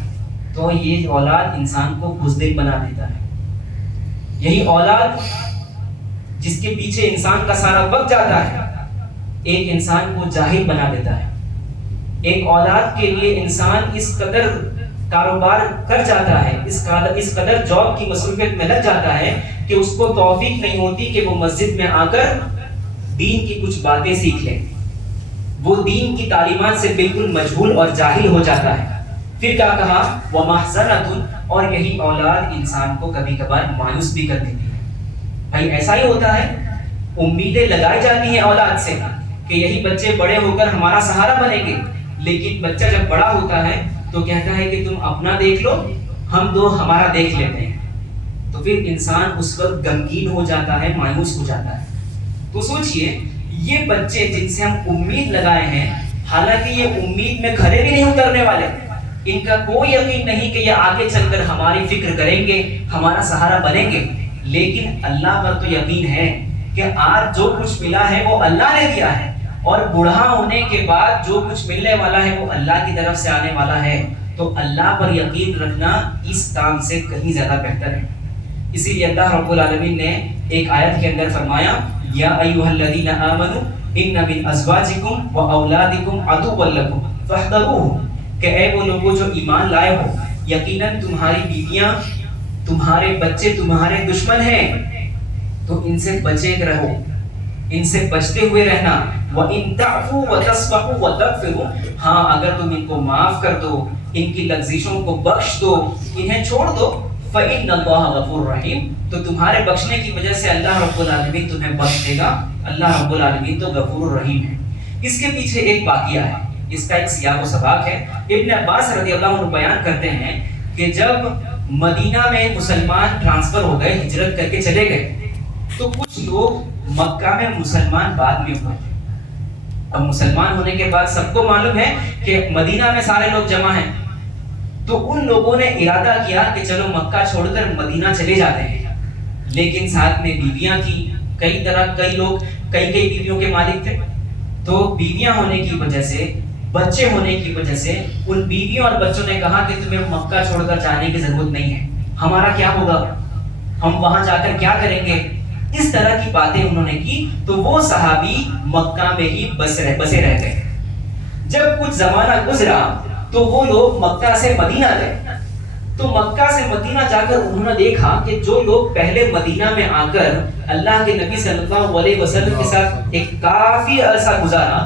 تو یہ اولاد انسان کو بزدل بنا دیتا ہے۔ یہی اولاد جس کے پیچھے انسان کا سارا وقت جاتا ہے، ایک انسان کو جاہل بنا دیتا ہے۔ ایک اولاد کے لیے انسان اس قدر کاروبار کر جاتا ہے، اس قدر جاب کی مصروفیت میں لگ جاتا ہے کہ اس کو توفیق نہیں ہوتی کہ وہ مسجد میں آ کر دین کی کچھ باتیں سیکھ لے، وہ دین کی تعلیمات سے بالکل مجہول اور جاہل ہو جاتا ہے۔ پھر کیا کہا وَمَحْزَنَةٌ، اور یہی اولاد انسان کو کبھی کبھار مایوس بھی کر دیتی ہے۔ بھائی ایسا ہی ہوتا ہے، امیدیں لگائی جاتی ہیں اولاد سے کہ یہی بچے بڑے ہو کر ہمارا سہارا بنیں گے، لیکن بچہ جب بڑا ہوتا ہے تو کہتا ہے کہ تم اپنا دیکھ لو، ہم دو ہمارا دیکھ لیتے ہیں۔ تو پھر انسان اس وقت غمگین ہو جاتا ہے، مایوس ہو جاتا ہے۔ تو سوچئے یہ بچے جن سے ہم امید لگائے ہیں، حالانکہ یہ امید میں کھڑے بھی نہیں اترنے والے، ان کا کوئی یقین نہیں کہ یہ آگے چل کر ہماری فکر کریں گے، ہمارا سہارا بنیں گے، لیکن اللہ پر تو یقین ہے کہ آج جو کچھ ملا ہے وہ اللہ نے دیا ہے، اور بوڑھا ہونے کے بعد جو کچھ ملنے والا ہے وہ اللہ کی طرف سے آنے والا ہے۔ تو اللہ پر یقین رکھنا اس کام سے کہیں زیادہ بہتر ہے۔ اسی لیے اللہ رب العالمین نے ایک آیت کے اندر فرمایا یا ایھا الذین آمنوا ان من ازواجکم واولادکم عدوا لکم فاحذروہ، کہ اے وہ لوگوں جو ایمان لائے ہو، یقیناً تمہاری بیویاں، تمہارے بچے تمہارے دشمن ہیں، تو ان سے بچے رہو، ان سے بچتے ہوئے رہنا۔ وَإِن تَعْفُوا وَتَصْفَحُوا وَتَغْفِرُوا، ہاں اگر تم ان کو معاف کر دو، ان کی لغزشوں کو بخش دو، انہیں چھوڑ دو، فَإِنَّ اللَّهَ غَفُورٌ رَحِيمٌ، تو تمہارے بخشنے کی وجہ سے اللہ رب العالمین تمہیں بخش دے گا۔ اللہ رب العالمین تو غفور الرحیم ہے۔ اس کے پیچھے ایک واقعہ ہے، اس کا ایک سیاق و سباق ہے۔ ابن عباس رضی اللہ عنہ بیان کرتے ہیں کہ جب مدینہ میں مسلمان ٹرانسفر ہو گئے، ہجرت کر کے چلے گئے، تو کچھ لوگ مکہ میں مسلمان بعد میں ہوئے۔ اب مسلمان ہونے کے بعد سب کو معلوم ہے کہ مدینہ میں سارے لوگ جمع ہیں، تو ان لوگوں نے ارادہ کیا کہ چلو مکہ چھوڑ کر مدینہ چلے جاتے ہیں، لیکن ساتھ میں بیویاں تھیں، کئی لوگ کئی بیویوں کے مالک تھے، تو بیویاں ہونے کی وجہ سے، بچے ہونے کی وجہ سے ان بیویوں اور بچوں نے کہا کہ تمہیں مکہ چھوڑ کر جانے کی ضرورت نہیں ہے، ہمارا کیا ہوگا، ہم وہاں جا کر کیا کریں گے، اس طرح کی باتیں انہوں نے کی۔ تو وہ صحابی مکہ میں ہی بسے رہ گئے۔ جب کچھ زمانہ گزرا تو وہ لوگ مکہ سے مدینہ گئے. تو مکہ سے مدینہ جا کر انہوں نے دیکھا کہ جو لوگ پہلے مدینہ میں آ کر اللہ کے نبی صلی اللہ علیہ وسلم کے ساتھ ایک کافی عرصہ گزارا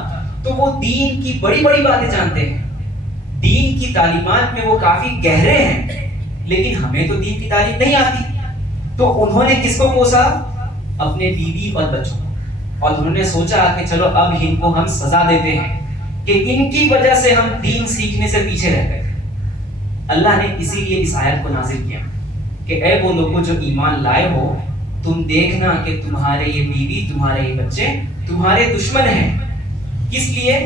تو وہ دین کی بڑی بڑی باتیں جانتے ہیں, دین کی تعلیمات میں وہ کافی گہرے ہیں, لیکن ہمیں تو دین کی تعلیم نہیں آتی. تو انہوں نے کس کو کوسا؟ اپنے بیوی اور بچوں کو. اور انہوں نے سوچا کہ چلو اب ان کو ہم سزا دیتے ہیں کہ ان کی وجہ سے ہم دین سیکھنے سے پیچھے رہ گئے. اللہ نے اسی لیے اس آیت کو نازل کیا کہ اے وہ لوگوں جو ایمان لائے ہو, تم دیکھنا کہ تمہارے یہ بیوی, تمہارے یہ بچے تمہارے دشمن ہیں. کس لیے؟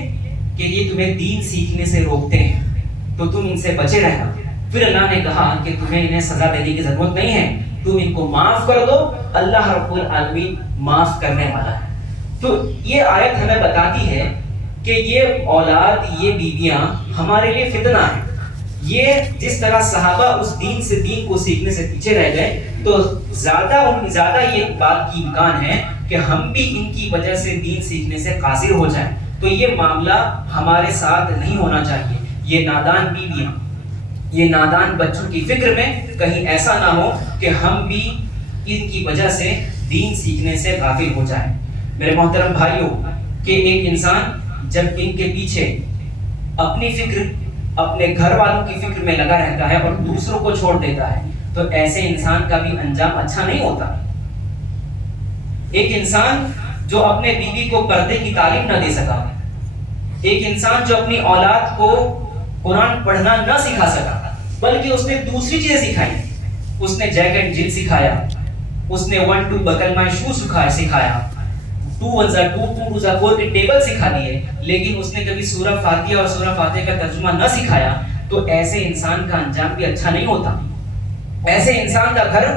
کہ یہ تمہیں دین سیکھنے سے روکتے ہیں, تو تم ان سے بچے رہنا. پھر اللہ نے کہا کہ تمہیں انہیں سزا دینے کی ضرورت نہیں ہے, تم ان کو معاف کر دو, اللہ رب العالمین معاف کرنے والا ہے. تو یہ آیت ہمیں بتاتی ہے کہ یہ اولاد, یہ بیویاں ہمارے لیے فتنہ ہیں. یہ جس طرح صحابہ اس دین سے, دین کو سیکھنے سے پیچھے رہ گئے, تو زیادہ یہ بات کی امکان ہے کہ ہم بھی ان کی وجہ سے دین سیکھنے سے قاصر ہو جائیں. تو یہ معاملہ ہمارے ساتھ نہیں ہونا چاہیے. یہ نادان بیویاں, یہ نادان بچوں کی فکر میں کہیں ایسا نہ ہو کہ ہم بھی ان کی وجہ سے دین سیکھنے سے غافل ہو جائیں. میرے محترم بھائیوں, کہ ایک انسان جب ان کے پیچھے اپنی فکر, اپنے گھر والوں کی فکر میں لگا رہتا ہے اور دوسروں کو چھوڑ دیتا ہے, تو ایسے انسان کا بھی انجام اچھا نہیں ہوتا. ایک انسان جو اپنے بیوی کو پردے کی تعلیم نہ دے سکا, ایک انسان جو اپنی اولاد کو قرآن پڑھنا نہ سکھا سکا, بلکہ اس نے دوسری چیزیں سکھائی. اس نے جیک اینڈ جل سکھایا, اس نے 1 2 بکل مائی شو سکھایا, 2 1 2 2 2 4 کے ٹیبل سکھا دیے, لیکن اس نے کبھی سورہ فاتحہ اور سورہ فاتحہ کا ترجمہ نہ سکھایا. تو ایسے انسان کا انجام بھی اچھا نہیں ہوتا. ایسے انسان کا گھر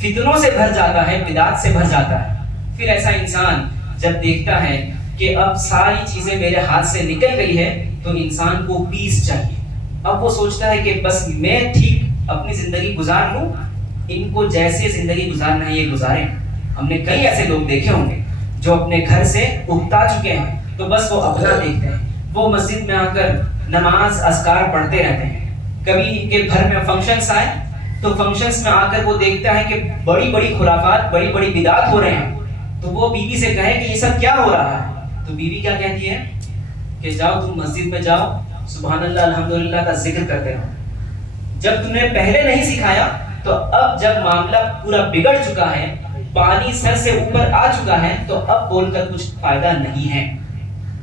فتنوں سے بھر جاتا ہے, بدعات سے بھر جاتا ہے. پھر ایسا انسان جب دیکھتا ہے کہ اب ساری چیزیں میرے ہاتھ سے نکل گئی ہے, تو انسان کو پیس چاہیے. اب وہ سوچتا ہے کہ بس میں ٹھیک اپنی زندگی گزار لوں, ان کو جیسے زندگی گزارنا ہے یہ گزاریں. ہم نے کئی ایسے لوگ دیکھے ہوں گے جو اپنے گھر سے اکتا چکے ہیں, تو بس وہ اپنا دیکھتے ہیں. وہ مسجد میں آ کر نماز اذکار پڑھتے رہتے ہیں. کبھی ان کے گھر میں فنکشنز آئے تو فنکشنز میں آ کر وہ دیکھتا ہے کہ بڑی بڑی خرافات, بڑی بڑی بدعات ہو رہے ہیں. تو وہ بیوی سے کہے کہ یہ سب کیا ہو رہا ہے, تو بیوی کیا کہتی ہے کہ جاؤ تم مسجد میں جاؤ, سبحان اللہ الحمدللہ کا ذکر کرتے رہو. جب تم نے پہلے نہیں سکھایا, تو اب جب معاملہ پورا بگڑ چکا ہے, پانی سر سے اوپر آ چکا ہے, تو اب بول کر کچھ فائدہ نہیں ہے.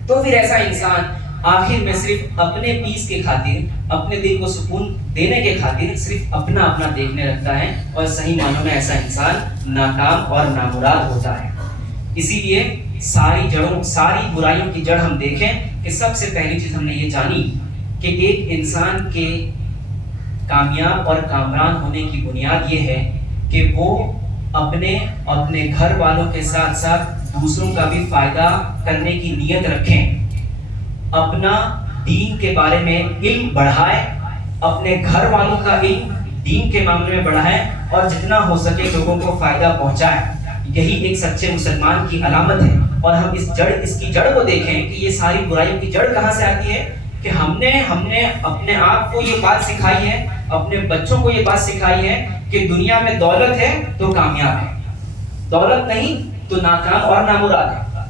تو پھر ایسا انسان آخر میں صرف اپنے پیس کے خاطر, اپنے دل کو سکون دینے کے خاطر صرف اپنا دیکھنے لگتا ہے, اور صحیح معنوں میں ایسا انسان ناکام اور نامراد ہوتا ہے. اسی لیے ساری برائیوں کی جڑ ہم دیکھیں کہ سب سے پہلی چیز ہم نے یہ جانی کہ ایک انسان کے کامیاب اور کامران ہونے کی بنیاد یہ ہے کہ وہ اپنے گھر والوں کے ساتھ ساتھ دوسروں کا بھی فائدہ کرنے کی نیت رکھیں, اپنا دین کے بارے میں علم بڑھائے, اپنے گھر والوں کا علم دین کے معاملے میں بڑھائے, اور جتنا ہو سکے لوگوں کو فائدہ پہنچائے. یہی ایک سچے مسلمان کی علامت ہے. اور ہم اس کی جڑ کو دیکھیں کہ یہ ساری برائیوں کی جڑ کہاں سے آتی ہے, کہ ہم نے اپنے آپ کو یہ بات سکھائی ہے, اپنے بچوں کو یہ بات سکھائی ہے کہ دنیا میں دولت ہے تو کامیاب ہے, دولت نہیں تو ناکام اور نامراد ہے.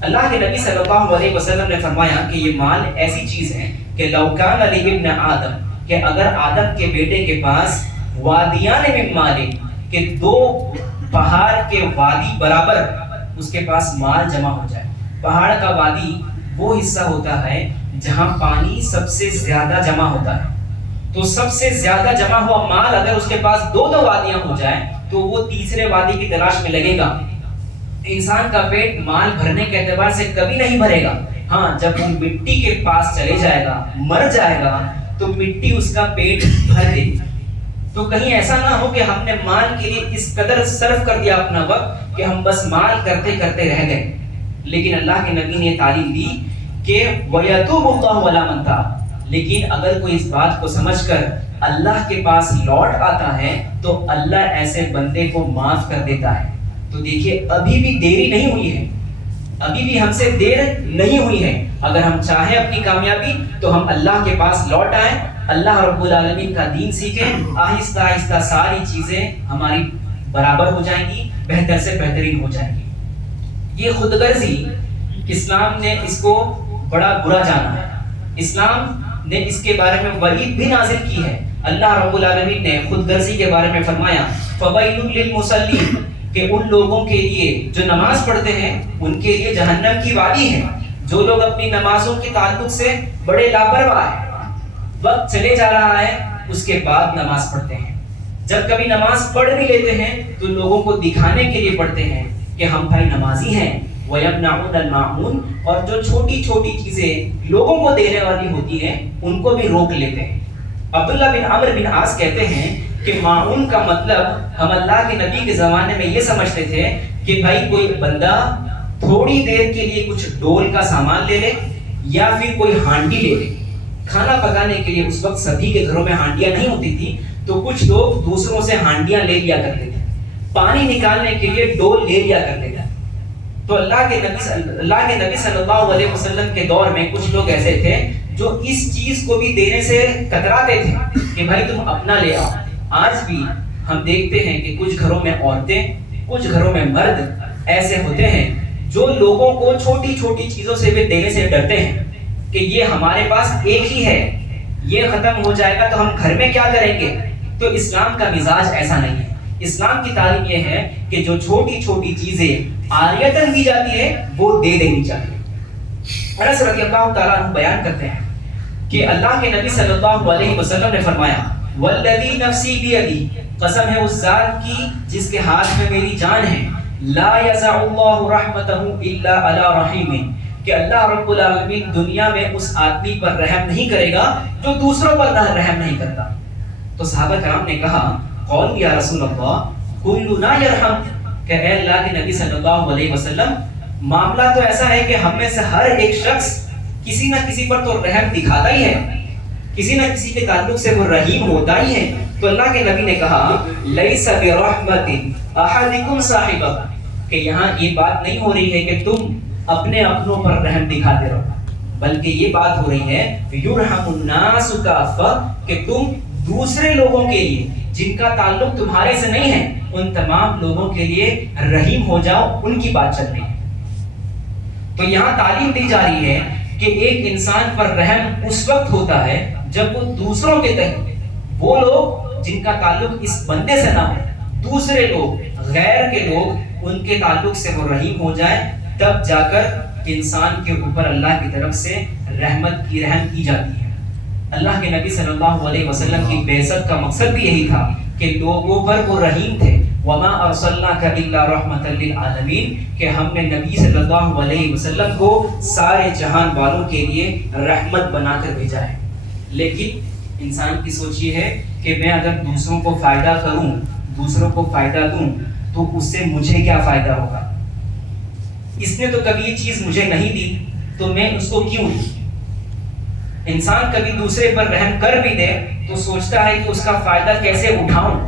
اللہ کے نبی صلی اللہ علیہ وسلم نے فرمایا کہ یہ مال ایسی چیز ہے کہ لو کان لابن آدم, کہ اگر آدم کے بیٹے کے پاس وادیان من مال, کہ 2 پہاڑ کے وادی برابر اس کے پاس مال جمع ہو جائے. پہاڑ کا وادی وہ حصہ ہوتا ہے جہاں پانی سب سے زیادہ جمع ہوتا ہے. تو سب سے زیادہ جمع ہوا مال اگر اس کے پاس 2 وادیاں ہو جائیں, تو وہ تیسرے وادی کی تلاش میں لگے گا. انسان کا پیٹ مال بھرنے کے اعتبار سے کبھی نہیں بھرے گا. ہاں, جب وہ مٹی کے پاس چلے جائے گا, مر جائے گا, تو مٹی اس کا پیٹ بھر دے گی. تو کہیں ایسا نہ ہو کہ ہم نے مال کے لیے اس قدر صرف کر دیا اپنا وقت کہ ہم بس مال کرتے کرتے رہ گئے. لیکن اللہ کے نبی نے تعلیم دی کہ وَيَتُوبُ اللَّهُ عَلَىٰ مَن تَابَ, لیکن اگر کوئی اس بات کو سمجھ کر اللہ کے پاس لوٹ آتا ہے تو اللہ ایسے بندے کو معاف کر دیتا ہے. تو دیکھیے ابھی بھی دیری نہیں ہوئی ہے, ابھی بھی ہم سے دیر نہیں ہوئی ہے. اگر ہم چاہیں اپنی کامیابی تو ہم اللہ کے پاس لوٹ آئیں, اللہ رب العالمین کا دین سیکھیں, آہستہ آہستہ ساری چیزیں ہماری برابر ہو جائیں گی, بہتر سے بہترین ہو جائیں گی. یہ خود غرضی اسلام نے اس کو بڑا برا جانا ہے. اسلام نے اس کے بارے میں وعید بھی نازل کی ہے. اللہ رب العالمین نے خود غرضی کے بارے میں فرمایا فَوَيْلٌ لِّلْمُصَلِّينَ, کہ ان لوگوں کے لیے جو نماز پڑھتے ہیں ان کے لیے جہنم کی وادی ہے. جو لوگ اپنی نمازوں کے تعلق سے بڑے لاپرواہ ہیں, وقت چلے جا رہا ہے اس کے بعد نماز پڑھتے ہیں, جب کبھی نماز پڑھ بھی لیتے ہیں تو لوگوں کو دکھانے کے لیے پڑھتے ہیں کہ ہم بھائی نمازی ہیں. وَيَمْنَعُونَ الْمَاعُونَ, اور جو چھوٹی چھوٹی چیزیں لوگوں کو دینے والی ہوتی ہیں ان کو بھی روک لیتے ہیں. عبداللہ بن عمرو بن عاص کہتے ہیں کہ معاون کا مطلب ہم اللہ کے نبی کے زمانے میں یہ سمجھتے تھے کہ بھائی کوئی بندہ تھوڑی دیر کے لیے کچھ ڈول کا سامان لے لے یا پھر کوئی ہانڈی لے لے. کھانا پکانے کے لیے اس وقت سبھی کے گھروں میں ہانڈیاں نہیں ہوتی تھی, تو کچھ لوگ دوسروں سے ہانڈیاں لے لیا کرتے تھے, پانی نکالنے کے لیے ڈول لے لیا کرتے تھے. تو اللہ کے نبی صلی اللہ علیہ وسلم کے دور میں کچھ لوگ ایسے تھے جو اس چیز کو بھی دینے سے کتراتے تھے کہ بھائی تم اپنا لے آؤ. آج بھی ہم دیکھتے ہیں کہ کچھ گھروں میں عورتیں, کچھ گھروں میں مرد ایسے ہوتے ہیں جو لوگوں کو چھوٹی چھوٹی چیزوں سے بھی دینے سے ڈرتے ہیں کہ یہ ہمارے پاس ایک ہی ہے, یہ ختم ہو جائے گا تو ہم گھر میں کیا کریں گے. تو اسلام کا مزاج ایسا نہیں ہے. اسلام کی تعلیم یہ ہے کہ جو چھوٹی چھوٹی چیزیں عاریتاً دی جاتی ہے وہ دے دینی چاہیے. انس رضی اللہ تعالیٰ عنہ بیان کرتے ہیں کہ اللہ کے نبی صلی اللہ علیہ وسلم نے فرمایا والذی نفسی بیدی, قسم ہے اس ذات کی جس کے ہاتھ میں میری جان ہے, لا یزع اللہ رحمتہ الا علی رحیم, کہ اللہ رب العالمین دنیا میں اس آدمی پر رحم نہیں کرے گا جو دوسروں پر رحم نہیں کرتا. تو صحابہ کرام نے کہا قول یا رسول اللہ کلنا یرحم, کہ اے اللہ کے نبی صلی اللہ علیہ وسلم معاملہ تو ایسا ہے کہ ہم میں سے ہر ایک شخص کسی نہ کسی پر تو رحم دکھاتا ہی ہے, کسی نہ کسی کے تعلق سے وہ رحیم ہوتا ہی ہے. تو اللہ کے نبی نے کہا لیس برحمت احدکم صاحبہ, کہ یہاں یہ بات نہیں ہو رہی ہے کہ تم اپنے اپنوں پر رحم دکھاتے رہو, بلکہ یہ بات ہو رہی ہے یرحم الناس کافہ, کہ تم دوسرے لوگوں کے لیے جن کا تعلق تمہارے سے نہیں ہے ان تمام لوگوں کے لیے رحیم ہو جاؤ, ان کی بات چل رہی ہے. تو یہاں تعلیم دی جا رہی ہے کہ ایک انسان پر رحم اس وقت ہوتا ہے جب وہ دوسروں کے تحت, وہ لوگ جن کا تعلق اس بندے سے نہ ہو, دوسرے لوگ غیر کے لوگ ان کے تعلق سے وہ رحیم ہو جائے, تب جا کر انسان کے اوپر اللہ کی طرف سے رحم کی جاتی ہے. اللہ کے نبی صلی اللہ علیہ وسلم کی بعثت کا مقصد بھی یہی تھا کہ لوگوں پر وہ رحیم تھے. وما ارسلناک الا رحمۃ للعالمین, کہ ہم نے نبی صلی اللہ علیہ وسلم کو سارے جہان والوں کے لیے رحمت بنا کر بھیجا ہے. لیکن انسان کی سوچ یہ ہے کہ میں اگر دوسروں کو فائدہ کروں, دوسروں کو فائدہ دوں تو اس سے مجھے کیا فائدہ ہوگا, اس نے تو کبھی یہ چیز مجھے نہیں دی تو میں اس کو کیوں دوں. انسان کبھی دوسرے پر رحم کر بھی دے تو سوچتا ہے کہ اس کا فائدہ کیسے اٹھاؤں.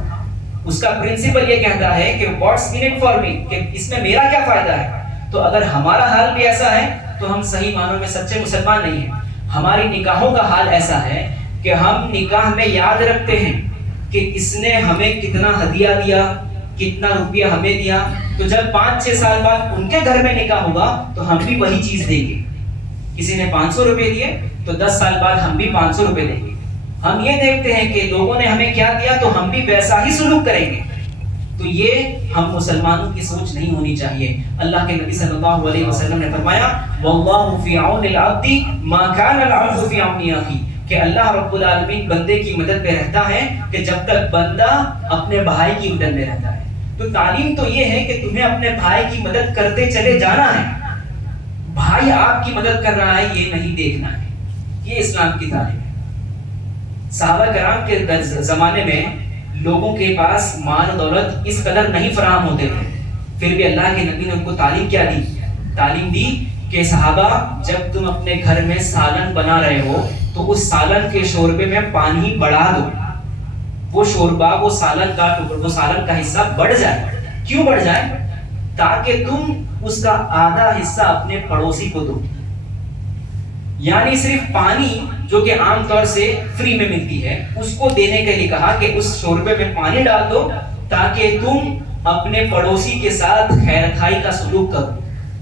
اس کا پرنسپل یہ کہتا ہے کہ what's in it for me, کہ اس میں میرا کیا فائدہ ہے. تو اگر ہمارا حال بھی ایسا ہے تو ہم صحیح معنوں میں سچے مسلمان نہیں ہیں. ہماری نکاحوں کا حال ایسا ہے کہ ہم نکاح میں یاد رکھتے ہیں کہ اس نے ہمیں کتنا ہدیہ دیا, کتنا روپیہ ہمیں دیا, تو جب 5-6 سال بعد ان کے گھر میں نکاح ہوگا تو ہم بھی وہی چیز دیں گے. کسی نے 500 روپے دیے تو 10 سال بعد ہم بھی 500 روپے دیں گے. ہم یہ دیکھتے ہیں کہ لوگوں نے ہمیں کیا دیا تو ہم بھی ویسا ہی سلوک کریں گے. تو یہ ہم مسلمانوں کی سوچ نہیں ہونی چاہیے. اللہ کے نبی صلی اللہ علیہ وسلم نے فرمایا واللہ فی عون العبد ما کان العبد فی عون اخیہ, کہ اللہ رب العالمین بندے کی مدد پہ رہتا ہے کہ جب تک بندہ اپنے بھائی کی مدد میں رہتا ہے. تو تعلیم تو یہ ہے کہ تمہیں اپنے بھائی کی مدد کرتے چلے جانا ہے, بھائی آپ کی مدد کر رہا ہے یہ نہیں دیکھنا ہے. یہ اسلام کی تعلیم ہے. صحابہ کرام کے زمانے میں لوگوں کے پاس مال و دولت اس قدر نہیں فراہم ہوتے تھے, پھر بھی اللہ کے نبی نے ان کو تعلیم کیا دی, تعلیم دی کہ صحابہ جب تم اپنے گھر میں سالن بنا رہے ہو تو اس سالن کے شوربے میں پانی بڑھا دو, وہ شوربہ وہ سالن کا حصہ بڑھ جائے. کیوں بڑھ جائے؟ تاکہ تم اس کا آدھا حصہ اپنے پڑوسی کو دو. یعنی صرف پانی جو کہ عام طور سے فری میں ملتی ہے اس کو دینے کے لیے کہا کہ اس شوربے میں پانی ڈال دو تاکہ تم اپنے پڑوسی کے ساتھ خیر خائی کا سلوک کرو.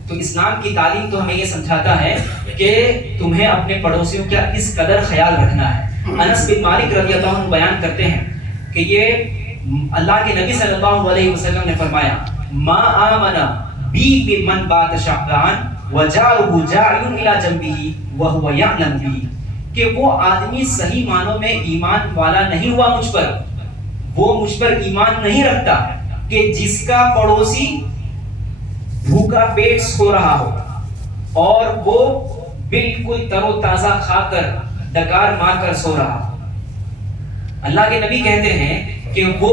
تو اسلام کی تعلیم تو ہمیں یہ سمجھاتا ہے کہ تمہیں اپنے پڑوسیوں کا اس قدر خیال رکھنا ہے. انس بن مالک رضی اللہ عنہ بیان کرتے ہیں کہ یہ اللہ کے نبی صلی اللہ علیہ وسلم نے فرمایا ما آمن بی بمن بات شعبان وجارہ جاعل الی جنبہ وہو یعلم بی، کہ وہ آدمی صحیح معنوں میں ایمان والا نہیں ہوا مجھ پر، وہ مجھ پر ایمان نہیں رکھتا کہ جس کا پڑوسی بھوکا پیٹ سو رہا ہو اور وہ بالکل تر و تازہ کھا کر ڈکار مار کر سو رہا ہو. اللہ کے نبی کہتے ہیں کہ وہ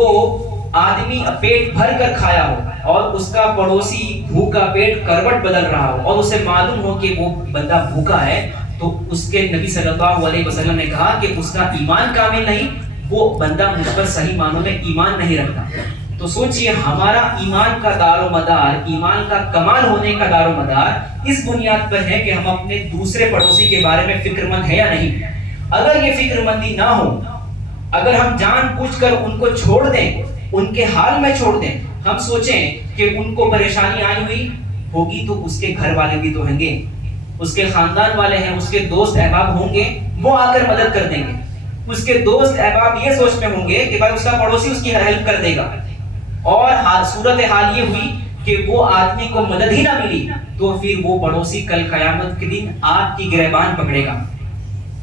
آدمی پیٹ بھر کر کھایا ہو اور اس کا پڑوسی بھوکا پیٹ کروٹ بدل رہا ہو اور اسے معلوم ہو کہ وہ بندہ بھوکا ہے، تو اس کے نبی صلی اللہ علیہ وسلم نے کہا کہ اس کا ایمان کامل نہیں، وہ بندہ مجھ پر صحیح معنوں میں ایمان نہیں رکھتا. تو سوچئے ہمارا ایمان کا دار و مدار، ایمان کا کمال ہونے کا دار و مدار اس بنیاد پر ہے کہ ہم اپنے دوسرے پڑوسی کے بارے میں فکر مند ہے یا نہیں. اگر یہ فکر مندی نہ ہو، اگر ہم جان بوجھ کر ان کو چھوڑ دیں، ان کے حال میں چھوڑ دیں، ہم سوچیں کہ ان کو پریشانی آئی ہوئی ہوگی تو اس کے گھر والے بھی تو ہوں گے، اس کے خاندان والے ہیں، اس کے دوست احباب ہوں گے، وہ آ کر مدد کر دیں گے. اس کے دوست احباب یہ سوچ میں ہوں گے کہ بھائی اس کا پڑوسی اس کی ہیلپ کر دے گا، اور صورت حال یہ ہوئی کہ وہ آدمی کو مدد ہی نہ ملی تو پھر وہ پڑوسی کل قیامت کے دن آپ کی گریبان پکڑے گا.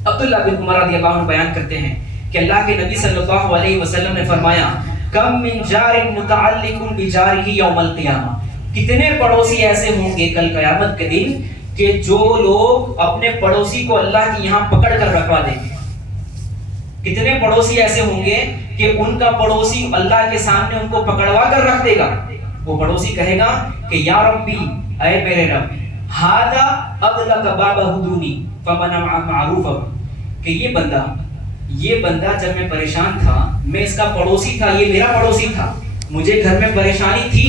عبداللہ بن عمر رضی اللہ عنہ بیان کرتے ہیں کہ اللہ کے نبی صلی اللہ علیہ وسلم نے فرمایا کم من جار متعلق بجارہ یوم القیامہ، کتنے پڑوسی ایسے ہوں گے کل قیامت کے دن کہ جو لوگ اپنے پڑوسی کو اللہ کی یہاں پکڑ کر رکھوا دیں گے. کتنے پڑوسی ایسے ہوں گے کہ ان کا پڑوسی اللہ کے سامنے ان کو پکڑوا کر رکھ دے گا. وہ پڑوسی کہے گا کہ یا ربی، اے میرے رب، ھذا اغلق باب حدونی فمنع معروفہ، کہ یہ بندہ جب میں پریشان تھا، میں اس کا پڑوسی تھا، یہ میرا پڑوسی تھا، مجھے گھر میں پریشانی تھی،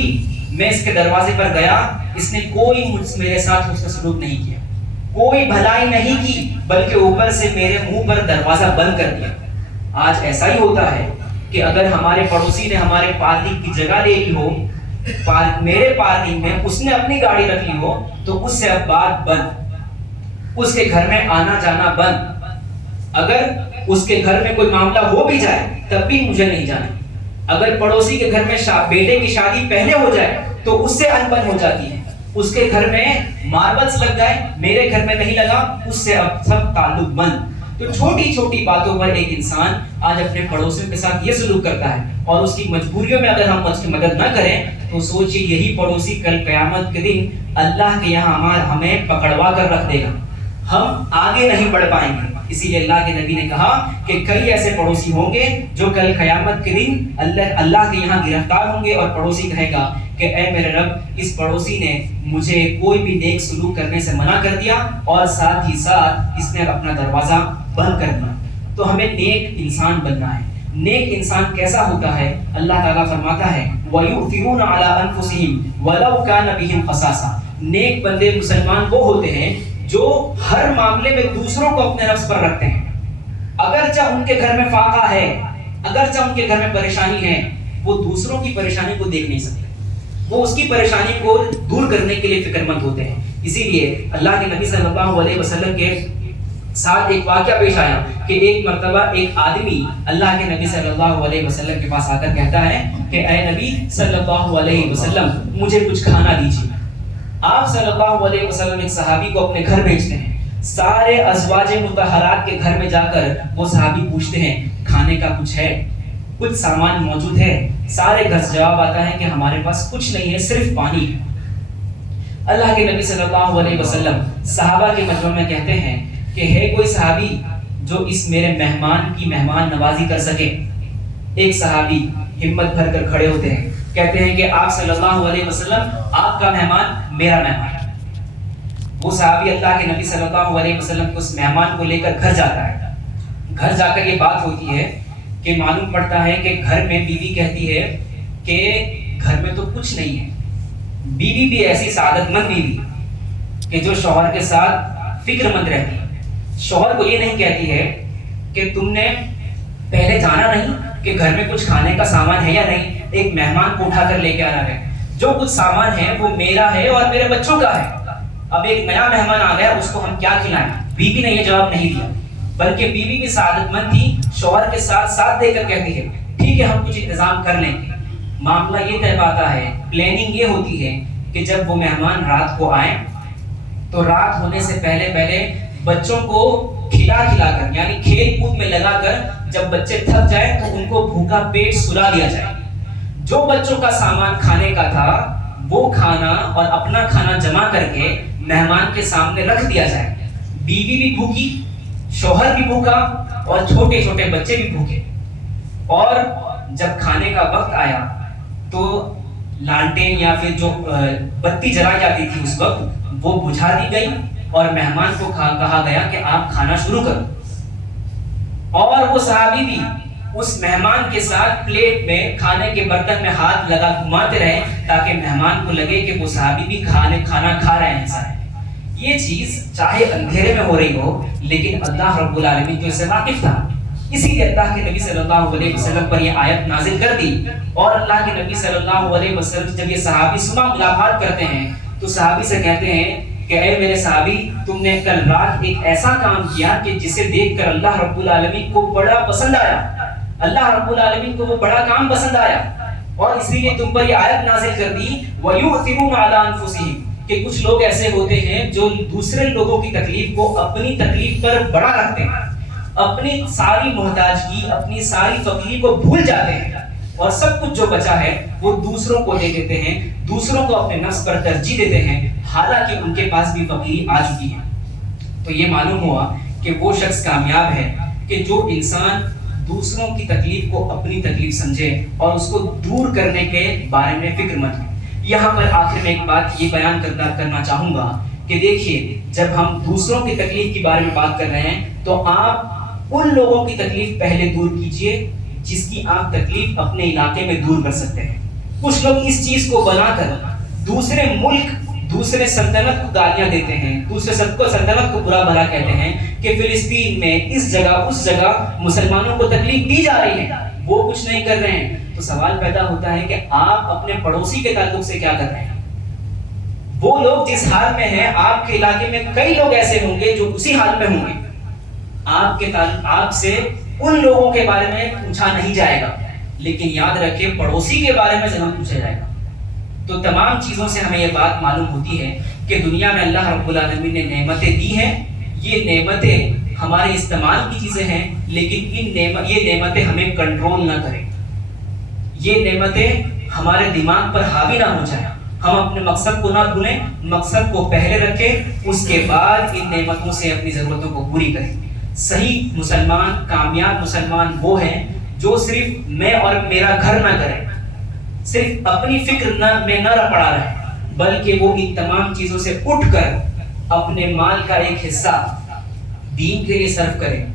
میں اس کے دروازے پر گیا، اس نے کوئی میرے ساتھ حسن سلوک نہیں کیا، کوئی بھلائی نہیں کی، بلکہ اوپر سے میرے منہ پر دروازہ بند کر دیا. آج ایسا ہی ہوتا ہے کہ اگر ہمارے پڑوسی نے ہمارے پارکنگ کی جگہ لے لی ہو، میرے پارکنگ میں اس نے اپنی گاڑی رکھ لی ہو، تو اس سے اب بات بند، اس کے گھر میں آنا جانا بند. اگر اس کے گھر میں کوئی معاملہ ہو بھی جائے تب بھی مجھے نہیں جانا. اگر پڑوسی کے گھر میں بیٹے کی شادی پہلے ہو جائے تو اس سے انبن ہو جاتی ہے. اس کے گھر میں ماربلز لگ گئے، میرے گھر میں نہیں لگا، اس سے اب سب تعلق بند. تو چھوٹی چھوٹی باتوں پر ایک انسان آج اپنے پڑوسیوں کے ساتھ یہ سلوک کرتا ہے، اور اس کی مجبوریوں میں اگر ہم اس کی مدد نہ کریں تو سوچئے یہی پڑوسی کل قیامت کے دن اللہ کے یہاں ہمیں پکڑوا کر رکھ دے گا، ہم آگے نہیں بڑھ پائیں گے. اسی لیے اللہ کے نبی نے کہا کہ کئی ایسے پڑوسی ہوں گے جو کل قیامت کے دن اللہ کے یہاں گرفتار ہوں گے، اور پڑوسی کہے گا کہ اے میرے رب، اس پڑوسی نے مجھے کوئی بھی نیک سلوک کرنے سے منع کر دیا اور ساتھ ہی ساتھ اس نے اپنا دروازہ بند کر دیا. تو ہمیں نیک انسان بننا ہے. نیک انسان کیسا ہوتا ہے؟ اللہ تعالیٰ فرماتا ہے وَيُؤْثِرُونَ عَلَىٰ أَنفُسِهِمْ وَلَوْ كَانَ بِهِمْ خَصَاصَةٌ. نیک بندے مسلمان وہ ہوتے ہیں جو ہر معاملے میں دوسروں کو اپنے نفس پر رکھتے ہیں. اگرچہ ان کے گھر میں فاقہ ہے، اگرچہ ان کے گھر میں پریشانی ہے، وہ دوسروں کی پریشانی کو دیکھ نہیں سکتے، وہ اس کی پریشانی کو دور کرنے کے لیے فکر مند ہوتے ہیں. اسی لیے اللہ کے نبی صلی اللہ علیہ وسلم کے ساتھ ایک واقعہ پیش آیا کہ ایک مرتبہ ایک آدمی اللہ کے نبی صلی اللہ علیہ وسلم کے پاس آ کر کہتا ہے کہ اے نبی صلی اللہ علیہ وسلم، مجھے کچھ کھانا دیجیے. آپ صلی اللہ علیہ وسلم ایک صحابی کو اپنے گھر بھیجتے ہیں. سارے ازواج مطہرات کے گھر میں جا کر وہ صحابی پوچھتے ہیں کھانے کا کچھ ہے، کچھ سامان موجود ہے؟ سارے گھر سے جواب آتا ہے کہ ہمارے پاس کچھ نہیں ہے، صرف پانی ہے. اللہ کے نبی صلی اللہ علیہ وسلم صحابہ کے مجمع میں کہتے ہیں کہ ہے کوئی صحابی جو اس میرے مہمان کی مہمان نوازی کر سکے؟ ایک صحابی ہمت بھر کر کھڑے ہوتے ہیں، کہتے ہیں کہ آپ صلی اللہ علیہ وسلم، آپ کا مہمان میرا مہمان. وہ صحابی اللہ کے نبی صلی اللہ علیہ وسلم کو اس مہمان کو لے کر گھر جاتا ہے. گھر جا کر یہ بات ہوتی ہے کہ معلوم پڑتا ہے کہ گھر میں بیوی کہتی ہے کہ گھر میں تو کچھ نہیں ہے، بیوی بھی ایسی سعادت مند بیوی کہ جو شوہر کے ساتھ فکر مند رہتی ہے. شوہر کو یہ نہیں کہتی ہے کہ تم نے پہلے جانا نہیں کہ گھر میں کچھ کھانے کا سامان ہے یا نہیں, ایک مہمان کو اٹھا کر لے کے آ رہا ہے, جو کچھ سامان ہے وہ میرا ہے اور میرے بچوں کا ہے, اب ایک نیا مہمان آ گیا اس کو ہم کیا کھلائیں. بیوی نے یہ جواب نہیں دیا, بلکہ بیوی بھی سعادت مند تھی, شوہر کے ساتھ ساتھ دے کر کہتی ہے ٹھیک ہے ہم کچھ انتظام کر لیں گے. معاملہ یہ طے پاتا ہے, پلاننگ یہ ہوتی ہے کہ جب وہ مہمان رات کو آئیں تو رات ہونے سے پہلے بچوں کو کھلا کر یعنی کھیل کود میں لگا کر جب بچے تھک جائیں تو ان کو بھوکا پیٹ سلا دیا جائے. جو بچوں کا سامان کھانے کا تھا وہ کھانا اور اپنا کھانا جمع کر کے مہمان کے سامنے رکھ دیا جائے. بیوی بھی بھوکی, شوہر بھی بھوکا اور چھوٹے چھوٹے بچے بھی بھوکے. اور جب کھانے کا وقت آیا تو لانٹین یا پھر جو بتی جلائی جاتی تھی اس وقت وہ بجھا دی گئی اور مہمان کو کہا گیا کہ آپ کھانا شروع کرو. اور وہ صحابی بھی اس مہمان کے ساتھ پلیٹ میں کھانے کے برتن میں ہاتھ لگا گھماتے رہے تاکہ مہمان کو لگے کہ وہ صحابی بھی کھانا کھا رہے ہیں. یہ چیز چاہے اندھیرے میں ہو رہی ہو لیکن اللہ رب العالمین تو اس سے واقف تھا, اسی لیے اللہ کے نبی صلی اللہ علیہ وسلم پر یہ آیت نازل کر دی. اور اللہ کے نبی صلی اللہ علیہ وسلم جب یہ صحابی صبح ملاقات کرتے ہیں تو صحابی سے کہتے ہیں کہ اے میرے صحابی تم نے کل رات ایک ایسا کام کیا کہ جسے دیکھ کر اللہ رب العالمین کو بڑا پسند آیا, اللہ رب العالمین کو وہ بڑا کام پسند آیا اور اس لیے تم پر یہ آیت نازل کر دی وَيُؤْثِرُونَ عَلَىٰ أَنفُسِهِمْ کہ کچھ لوگ ایسے ہوتے ہیں جو دوسرے لوگوں کی تکلیف کو اپنی تکلیف پر بڑا رکھتے ہیں, اپنی ساری محتاجگی اپنی ساری فقیری کو بھول جاتے ہیں اور سب کچھ جو بچا ہے وہ دوسروں کو دے دیتے ہیں, دوسروں کو اپنے نفس پر ترجیح دیتے ہیں حالانکہ ان کے پاس بھی فقیری آ چکی ہے. تو یہ معلوم ہوا کہ وہ شخص کامیاب ہے کہ جو انسان دوسروں کی تکلیف کو اپنی تکلیف سمجھے اور اس کو دور کرنے کے بارے میں فکر مند ہے. یہاں پر آخر میں ایک بات یہ بیان کرنا چاہوں گا کہ دیکھیے جب ہم دوسروں کی تکلیف کے بارے میں بات کر رہے ہیں تو آپ ان لوگوں کی تکلیف پہلے دور کیجئے جس کی آپ تکلیف اپنے علاقے میں دور کر سکتے ہیں. کچھ لوگ اس چیز کو بنا کر دوسرے ملک دوسرے سلطنت کو گالیاں دیتے ہیں, دوسرے سلطنت کو برا بھلا کہتے ہیں کہ فلسطین میں اس جگہ اس جگہ مسلمانوں کو تکلیف دی جا رہی ہے, وہ کچھ نہیں کر رہے ہیں. تو سوال پیدا ہوتا ہے کہ آپ اپنے پڑوسی کے تعلق سے کیا کر رہے ہیں. وہ لوگ جس حال میں ہیں آپ کے علاقے میں کئی لوگ ایسے ہوں گے جو اسی حال میں ہوں گے. آپ سے ان لوگوں کے بارے میں پوچھا نہیں جائے گا, لیکن یاد رکھیں پڑوسی کے بارے میں ضرور پوچھا جائے گا. تو تمام چیزوں سے ہمیں یہ بات معلوم ہوتی ہے کہ دنیا میں اللہ رب العالمین نے نعمتیں دی ہیں, یہ نعمتیں ہمارے استعمال کی چیزیں ہیں, لیکن یہ نعمتیں ہمیں کنٹرول نہ کریں, یہ نعمتیں ہمارے دماغ پر حاوی نہ ہو جائیں. ہم اپنے مقصد کو نہ بھولیں, مقصد کو پہلے رکھیں, اس کے بعد ان نعمتوں سے اپنی ضرورتوں کو پوری کریں. صحیح مسلمان, کامیاب مسلمان وہ ہیں جو صرف میں اور میرا گھر نہ کریں, صرف اپنی فکر میں نہ پڑا رہے, بلکہ وہ ان تمام چیزوں سے اٹھ کر اپنے مال کا ایک حصہ دین کے لیے صرف کریں.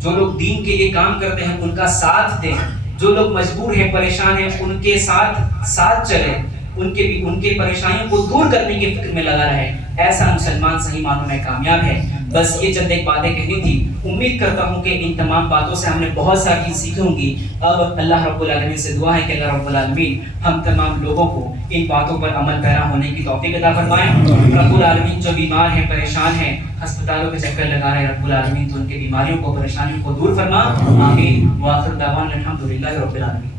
جو لوگ دین کے لیے کام کرتے ہیں ان کا ساتھ دیں, جو لوگ مجبور ہیں پریشان ہیں ان کے ساتھ چلیں, ان کے پریشانیوں کو دور کرنے کی فکر میں لگا رہے. ایسا مسلمان صحیح معنوں میں کامیاب ہے. بس یہ چند ایک باتیں کہنی تھی. امید کرتا ہوں کہ ان تمام باتوں سے ہم نے بہت ساری چیز سیکھی ہوں گی. اب اللہ رب العالمین سے دعا ہے کہ اللہ رب العالمین ہم تمام لوگوں کو ان باتوں پر عمل پیرا ہونے کی توفیق عطا فرمائیں. رب العالمین جو بیمار ہیں, پریشان ہیں, ہسپتالوں کے چکر لگا رہے ہیں, رب العالمین تو ان کی بیماریوں کو, پریشانیوں کو دور فرما. آمین. وآخر دعوانا الحمدللہ رب العالمین.